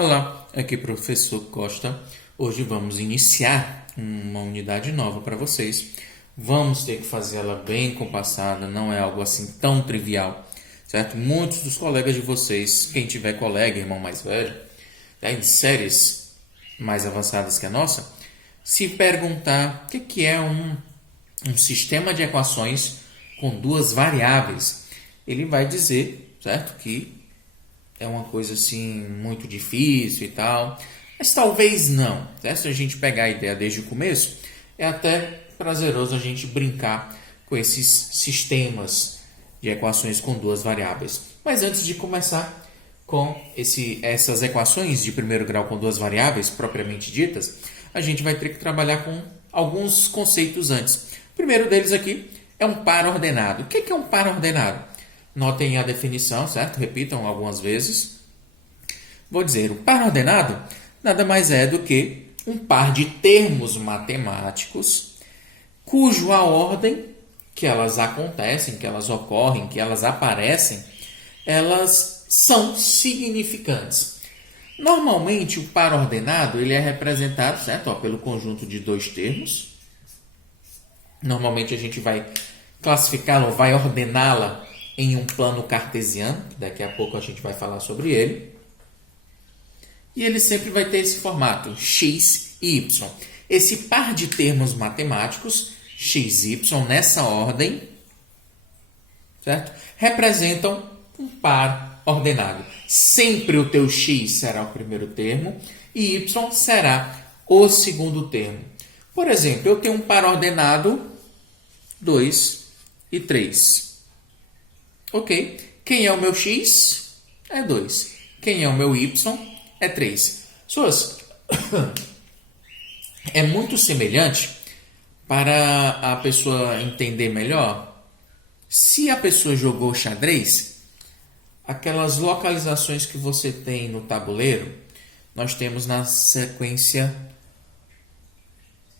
Olá, aqui é o professor Costa. Hoje vamos iniciar uma unidade nova para vocês. Vamos ter que fazer ela bem compassada, não é algo assim tão trivial, certo? Muitos dos colegas de vocês, quem tiver colega, irmão mais velho, em séries mais avançadas que a nossa, se perguntar o que é um sistema de equações com duas variáveis, ele vai dizer, certo, que é uma coisa assim muito difícil e tal, mas talvez não, certo? Se a gente pegar a ideia desde o começo, é até prazeroso a gente brincar com esses sistemas de equações com duas variáveis. Mas antes de começar com essas equações de primeiro grau com duas variáveis propriamente ditas, a gente vai ter que trabalhar com alguns conceitos antes. O primeiro deles aqui é um par ordenado. O que é um par ordenado? Notem a definição, certo? Repitam algumas vezes. Vou dizer, o par ordenado nada mais é do que um par de termos matemáticos cuja ordem que elas acontecem, que elas ocorrem, que elas aparecem, elas são significantes. Normalmente, o par ordenado ele é representado, certo? Pelo conjunto de dois termos. Normalmente, a gente vai classificá-la ou vai ordená-la em um plano cartesiano, daqui a pouco a gente vai falar sobre ele. E ele sempre vai ter esse formato, x e y. Esse par de termos matemáticos, x e y, nessa ordem, certo? Representam um par ordenado. Sempre o teu x será o primeiro termo e y será o segundo termo. Por exemplo, eu tenho um par ordenado 2 e 3. Ok, quem é o meu x? É 2. Quem é o meu y? É 3. Pessoas, é muito semelhante para a pessoa entender melhor. Se a pessoa jogou xadrez, aquelas localizações que você tem no tabuleiro, nós temos na sequência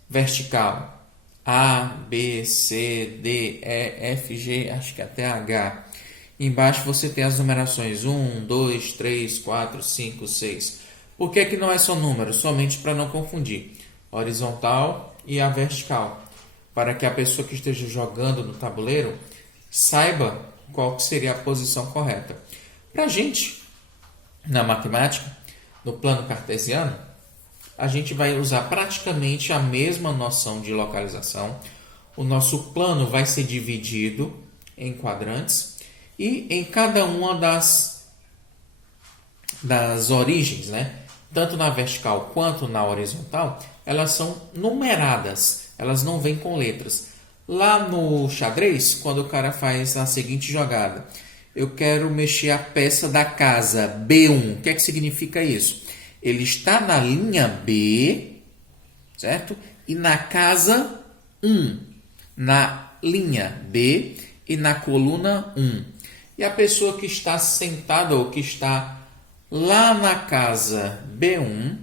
vertical. A, B, C, D, E, F, G, acho que até H. Embaixo você tem as numerações 1, 2, 3, 4, 5, 6. Por que não é só número? Somente para não confundir. Horizontal e a vertical. Para que a pessoa que esteja jogando no tabuleiro saiba qual seria a posição correta. Para a gente, na matemática, no plano cartesiano, a gente vai usar praticamente a mesma noção de localização. O nosso plano vai ser dividido em quadrantes e em cada uma das origens, né? Tanto na vertical quanto na horizontal, elas são numeradas, elas não vêm com letras. Lá no xadrez, quando o cara faz a seguinte jogada, eu quero mexer a peça da casa B1, o que é que significa isso? Ele está na linha B, certo? E na casa 1. Na linha B e na coluna 1. E a pessoa que está sentada ou que está lá na casa B1,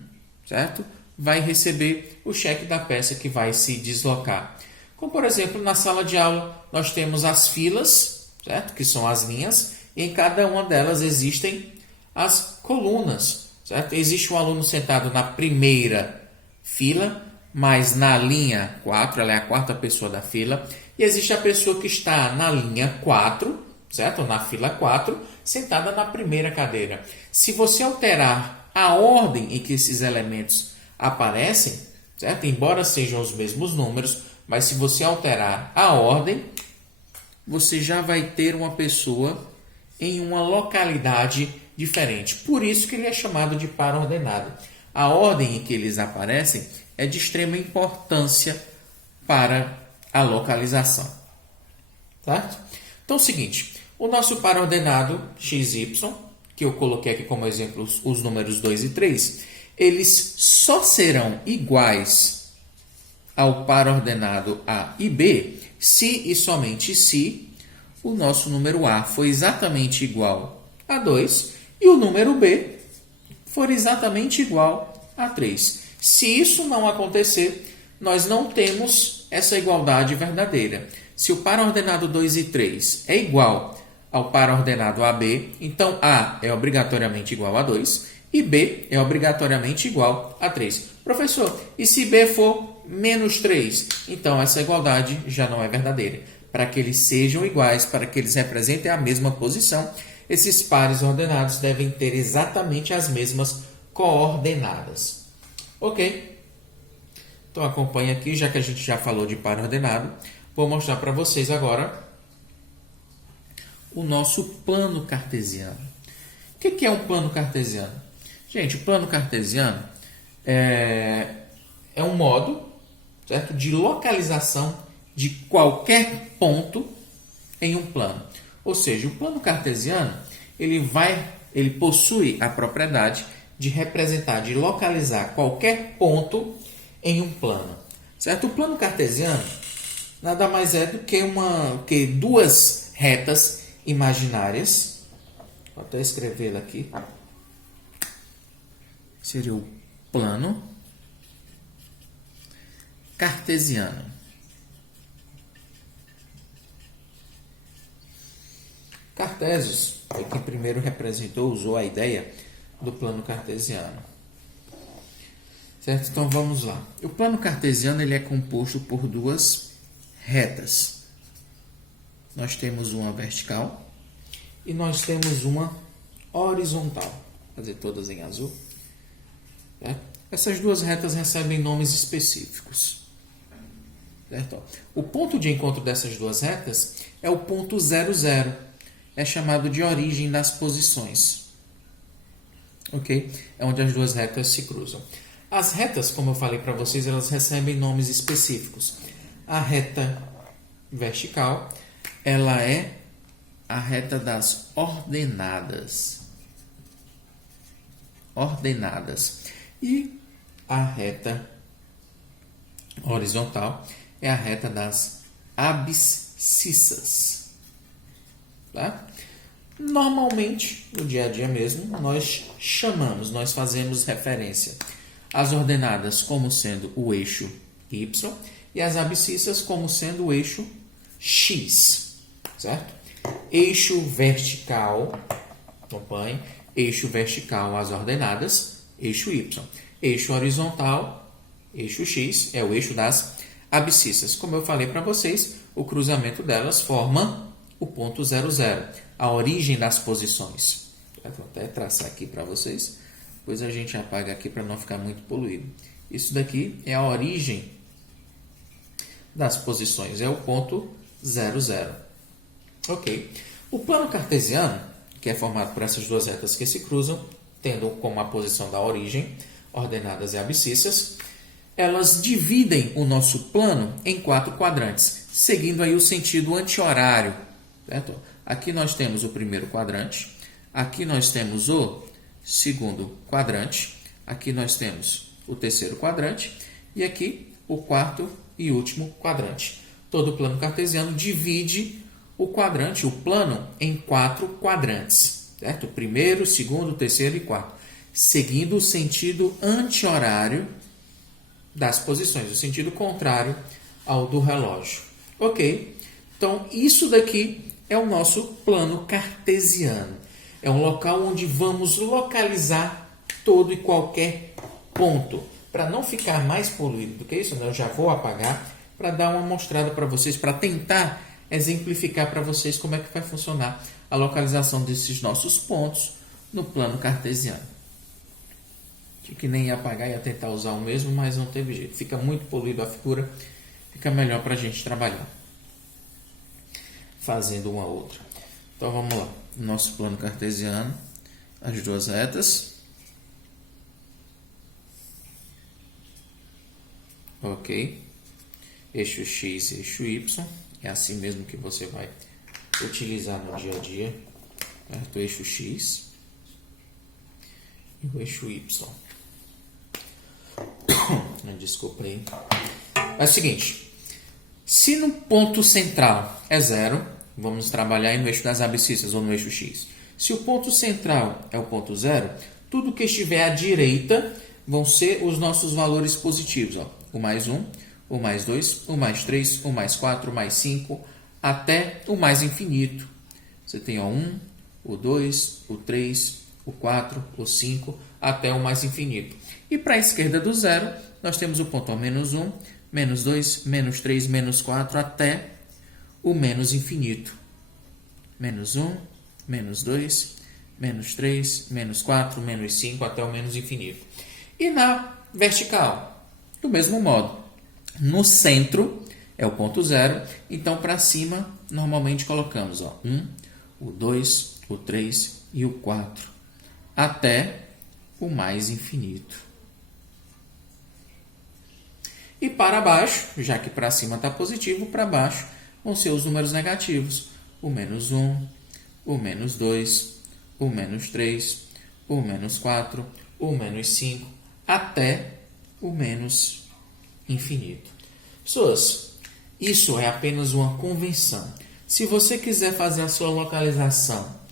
certo? Vai receber o cheque da peça que vai se deslocar. Como, por exemplo, na sala de aula, nós temos as filas, certo? Que são as linhas. E em cada uma delas existem as colunas. Certo? Existe um aluno sentado na primeira fila, mas na linha 4, ela é a quarta pessoa da fila. E existe a pessoa que está na linha 4, certo? Na fila 4, sentada na primeira cadeira. Se você alterar a ordem em que esses elementos aparecem, certo? Embora sejam os mesmos números, mas se você alterar a ordem, você já vai ter uma pessoa em uma localidade diferente. Por isso que ele é chamado de par ordenado. A ordem em que eles aparecem é de extrema importância para a localização. Certo? Então é o seguinte, o nosso par ordenado XY, que eu coloquei aqui como exemplo os números 2 e 3, eles só serão iguais ao par ordenado A e B se e somente se o nosso número A for exatamente igual a 2 e o número B for exatamente igual a 3. Se isso não acontecer, nós não temos essa igualdade verdadeira. Se o par ordenado 2 e 3 é igual ao par ordenado AB, então A é obrigatoriamente igual a 2 e B é obrigatoriamente igual a 3. Professor, e se B for menos 3? Então, essa igualdade já não é verdadeira. Para que eles sejam iguais, para que eles representem a mesma posição, esses pares ordenados devem ter exatamente as mesmas coordenadas. Ok? Então, acompanhe aqui, já que a gente já falou de par ordenado, vou mostrar para vocês agora o nosso plano cartesiano. O que é um plano cartesiano? Gente, o plano cartesiano é um modo, certo, de localização de qualquer ponto em um plano. Ou seja, o plano cartesiano ele possui a propriedade de representar, de localizar qualquer ponto em um plano. Certo? O plano cartesiano nada mais é do que duas retas imaginárias. Vou até escrevê-la aqui. Seria o plano cartesiano. Cartésio foi quem primeiro usou a ideia do plano cartesiano. Certo? Então vamos lá. O plano cartesiano ele é composto por duas retas. Nós temos uma vertical e nós temos uma horizontal. Vou fazer todas em azul. Certo? Essas duas retas recebem nomes específicos. Certo? O ponto de encontro dessas duas retas é o ponto 00. É chamado de origem das posições. Ok? É onde as duas retas se cruzam. As retas, como eu falei para vocês, elas recebem nomes específicos. A reta vertical, ela é a reta das ordenadas. E a reta horizontal é a reta das abscissas. Tá? Normalmente, no dia a dia mesmo, nós fazemos referência às ordenadas como sendo o eixo Y e as abscissas como sendo o eixo X, certo? Eixo vertical, acompanhe, eixo vertical as ordenadas, eixo Y. Eixo horizontal, eixo X, é o eixo das abscissas. Como eu falei para vocês, o cruzamento delas forma o ponto 00, a origem das posições. Vou até traçar aqui para vocês, depois a gente apaga aqui para não ficar muito poluído. Isso daqui é a origem das posições, é o ponto 00. Ok. O plano cartesiano, que é formado por essas duas retas que se cruzam, tendo como a posição da origem, ordenadas e abscissas, elas dividem o nosso plano em 4 quadrantes, seguindo aí o sentido anti-horário. Certo? Aqui nós temos o primeiro quadrante, aqui nós temos o segundo quadrante, aqui nós temos o terceiro quadrante e aqui o quarto e último quadrante. Todo plano cartesiano divide o quadrante, o plano, em 4 quadrantes. Certo? Primeiro, segundo, terceiro e quarto, seguindo o sentido anti-horário das posições, o sentido contrário ao do relógio. Ok? Então, isso daqui é o nosso plano cartesiano. É um local onde vamos localizar todo e qualquer ponto. Para não ficar mais poluído do que isso, eu já vou apagar para dar uma mostrada para vocês, para tentar exemplificar para vocês como é que vai funcionar a localização desses nossos pontos no plano cartesiano. Que nem ia apagar, ia tentar usar o mesmo, mas não teve jeito. Fica muito poluído a figura, fica melhor para a gente trabalhar fazendo uma outra. Então vamos lá. Nosso plano cartesiano, as duas retas. Ok. Eixo X e eixo Y. É assim mesmo que você vai utilizar no dia a dia. Certo? O eixo X e o eixo Y. Desculpa aí. É o seguinte. Se no ponto central é 0, vamos trabalhar no eixo das abscissas ou no eixo X. Se o ponto central é o ponto 0, tudo que estiver à direita vão ser os nossos valores positivos. Ó. O mais 1, o mais 2, o mais 3, o mais 4, o mais 5, até o mais infinito. Você tem o 1, o 2, o 3, o 4, o 5, até o mais infinito. E para a esquerda do zero, nós temos o ponto menos 1, menos 2, menos 3, menos 4, até o menos infinito. Menos 1, menos 2, menos 3, menos 4, menos 5, até o menos infinito. E na vertical, do mesmo modo. No centro é o ponto zero, então para cima, normalmente colocamos 1, o 2, o 3 e o 4, até o mais infinito. E para baixo, já que para cima está positivo, para baixo vão ser os números negativos. O menos 1, o menos 2, o menos 3, o menos 4, o menos 5, até o menos infinito. Pessoas, isso é apenas uma convenção. Se você quiser fazer a sua localização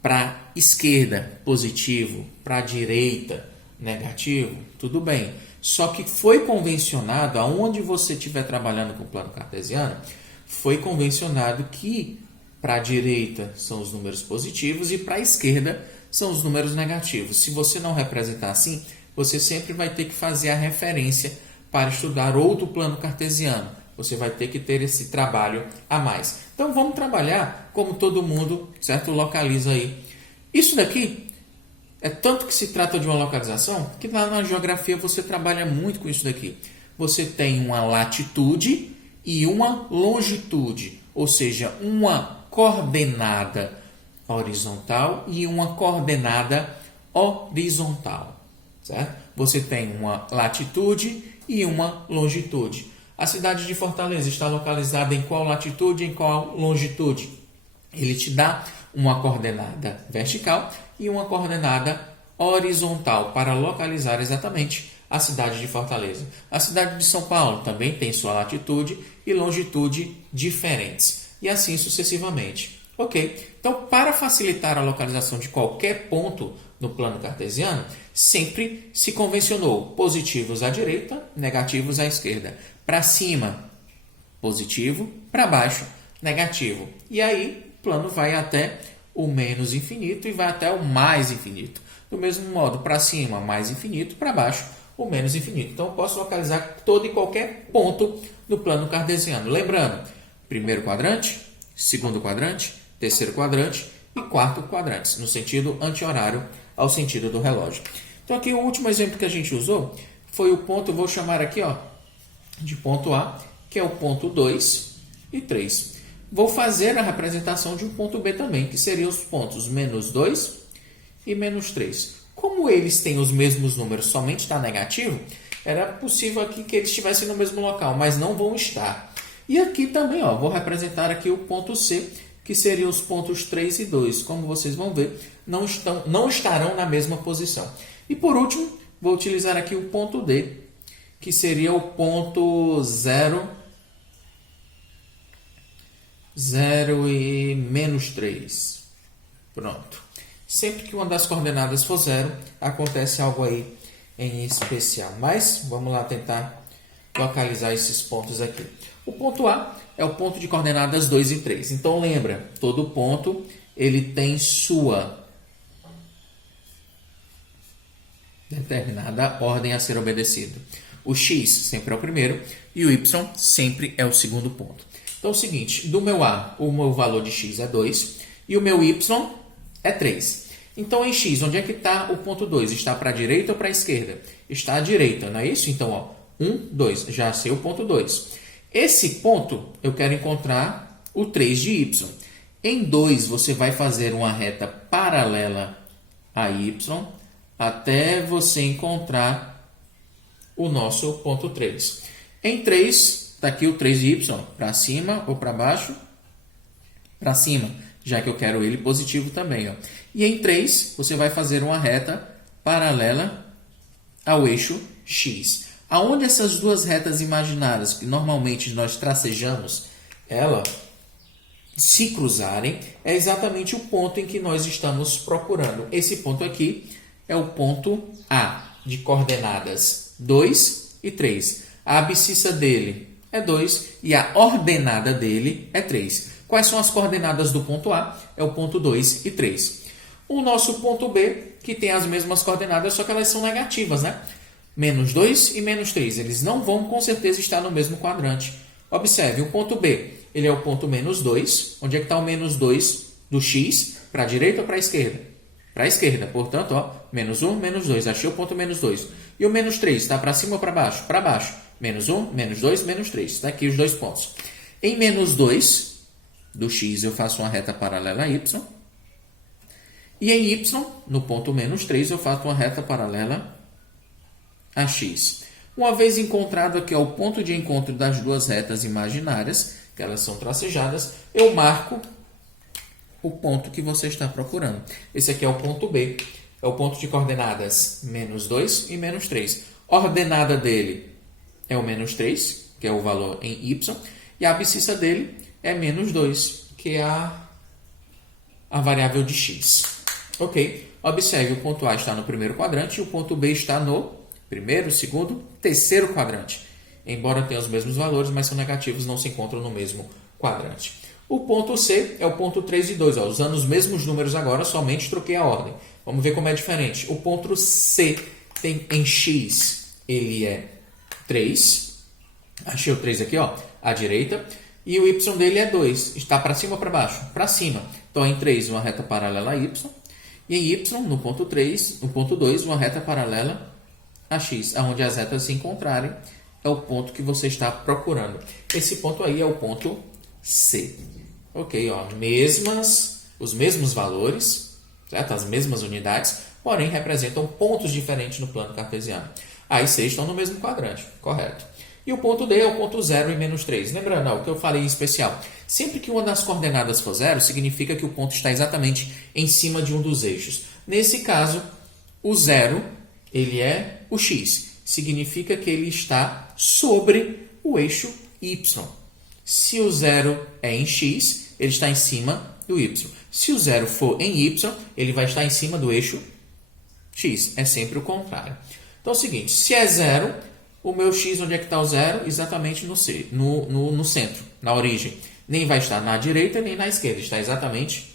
para esquerda, positivo, para direita, negativo, tudo bem. Só que foi convencionado, aonde você estiver trabalhando com o plano cartesiano, foi convencionado que para a direita são os números positivos e para a esquerda são os números negativos. Se você não representar assim, você sempre vai ter que fazer a referência para estudar outro plano cartesiano. Você vai ter que ter esse trabalho a mais. Então vamos trabalhar como todo mundo, certo? Localiza aí. Isso daqui é tanto que se trata de uma localização que lá na geografia você trabalha muito com isso daqui. Você tem uma latitude e uma longitude, ou seja, uma coordenada horizontal e uma coordenada horizontal, certo? Você tem uma latitude e uma longitude. A cidade de Fortaleza está localizada em qual latitude e em qual longitude? Ele te dá uma coordenada vertical e uma coordenada horizontal para localizar exatamente a cidade de Fortaleza. A cidade de São Paulo também tem sua latitude e longitude diferentes, e assim sucessivamente. Ok? Então, para facilitar a localização de qualquer ponto no plano cartesiano, sempre se convencionou positivos à direita, negativos à esquerda. Para cima, positivo, para baixo, negativo. E aí, o plano vai até o menos infinito e vai até o mais infinito. Do mesmo modo, para cima, mais infinito, para baixo, o menos infinito. Então, eu posso localizar todo e qualquer ponto no plano cartesiano. Lembrando, primeiro quadrante, segundo quadrante, terceiro quadrante e quarto quadrante, no sentido anti-horário ao sentido do relógio. Então, aqui o último exemplo que a gente usou foi o ponto, eu vou chamar aqui de ponto A, que é o ponto 2 e 3. Vou fazer a representação de um ponto B também, que seriam os pontos menos 2 e menos 3. Como eles têm os mesmos números, somente está negativo, era possível aqui que eles estivessem no mesmo local, mas não vão estar. E aqui também, vou representar aqui o ponto C, que seriam os pontos 3 e 2. Como vocês vão ver, não estarão na mesma posição. E por último, vou utilizar aqui o ponto D, que seria o ponto 0 e menos 3. Pronto. Sempre que uma das coordenadas for 0, acontece algo aí em especial. Mas vamos lá tentar localizar esses pontos aqui. O ponto A é o ponto de coordenadas 2 e 3. Então lembra, todo ponto ele tem sua determinada ordem a ser obedecida. O x sempre é o primeiro e o y sempre é o segundo ponto. Então é o seguinte, do meu A, o meu valor de x é 2 e o meu y é 3. Então em x, onde é que está o ponto 2? Está para a direita ou para a esquerda? Está à direita, não é isso? Então, 1, 2, já sei o ponto 2. Esse ponto, eu quero encontrar o 3 de y. Em 2, você vai fazer uma reta paralela a y até você encontrar o nosso ponto 3. Em 3, está aqui o 3 de y, para cima ou para baixo? Para cima, já que eu quero ele positivo também. E em 3, você vai fazer uma reta paralela ao eixo x. Aonde essas duas retas imaginárias, que normalmente nós tracejamos, elas se cruzarem, é exatamente o ponto em que nós estamos procurando. Esse ponto aqui é o ponto A, de coordenadas 2 e 3. A abscissa dele é 2 e a ordenada dele é 3. Quais são as coordenadas do ponto A? É o ponto 2 e 3. O nosso ponto B, que tem as mesmas coordenadas, só que elas são negativas, né? Menos 2 e menos 3. Eles não vão, com certeza, estar no mesmo quadrante. Observe, o ponto B, ele é o ponto menos 2. Onde é que está o menos 2 do x? Para a direita ou para a esquerda? Para a esquerda. Portanto, ó, menos 1, menos 2. Achei o ponto menos 2. E o menos 3, está para cima ou para baixo? Para baixo. Menos 1, menos 2, menos 3. Está aqui os dois pontos. Em menos 2 do x, eu faço uma reta paralela a y. E em y, no ponto menos 3, eu faço uma reta paralela a x. Uma vez encontrado aqui o ponto de encontro das duas retas imaginárias, que elas são tracejadas, eu marco o ponto que você está procurando. Esse aqui é o ponto B. É o ponto de coordenadas menos 2 e menos 3. A ordenada dele é o menos 3, que é o valor em y. E a abscissa dele é menos 2, que é a variável de x. Ok? Observe, o ponto A está no primeiro quadrante e o ponto B está no primeiro, segundo, terceiro quadrante. Embora tenham os mesmos valores, mas são negativos, não se encontram no mesmo quadrante. O ponto C é o ponto 3 e 2. Ó, usando os mesmos números agora, somente troquei a ordem. Vamos ver como é diferente. O ponto C tem em x, ele é 3. Achei o 3 aqui, ó, à direita. E o y dele é 2. Está para cima ou para baixo? Para cima. Então, em 3, uma reta paralela a y. E em y, no ponto 3, no ponto 2, uma reta paralela a x. Onde as retas se encontrarem, é o ponto que você está procurando. Esse ponto aí é o ponto C. Ok, ó, os mesmos valores, certo? As mesmas unidades, porém representam pontos diferentes no plano cartesiano. A e C estão no mesmo quadrante, correto. E o ponto D é o ponto 0 e menos 3. Lembrando, ó, o que eu falei em especial. Sempre que uma das coordenadas for 0, significa que o ponto está exatamente em cima de um dos eixos. Nesse caso, o 0, ele é o x. Significa que ele está sobre o eixo y. Se o 0 é em x, ele está em cima do y. Se o 0 for em y, ele vai estar em cima do eixo x. É sempre o contrário. Então é o seguinte, se é 0, o meu x, onde é que está o 0? Exatamente no centro, na origem. Nem vai estar na direita, nem na esquerda. Está exatamente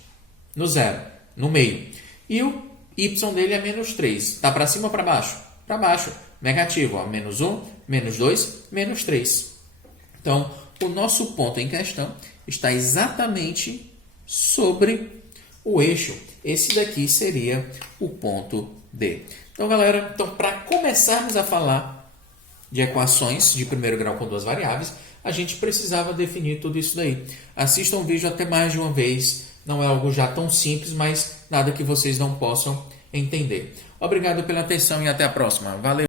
no 0, no meio. E o y dele é menos 3. Está para cima ou para baixo? Para baixo. Negativo, ó, menos 1, menos 2, menos 3. Então, o nosso ponto em questão está exatamente sobre o eixo. Esse daqui seria o ponto D. Então, galera, para começarmos a falar de equações de primeiro grau com duas variáveis, a gente precisava definir tudo isso daí. Assistam o vídeo até mais de uma vez. Não é algo já tão simples, mas nada que vocês não possam entender. Obrigado pela atenção e até a próxima. Valeu!